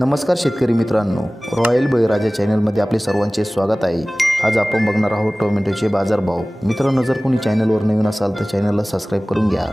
नमस्कार शेतकरी मित्रांनो, रॉयल बळीराजा चॅनलमध्ये आपले सर्वांचे स्वागत आहे। आज आपण बघणार आहोत टोमॅटोचे बाजारभाव। मित्रांनो, जर कोणी चॅनलवर नवीन असाल तर चॅनलला सबस्क्राइब करून घ्या।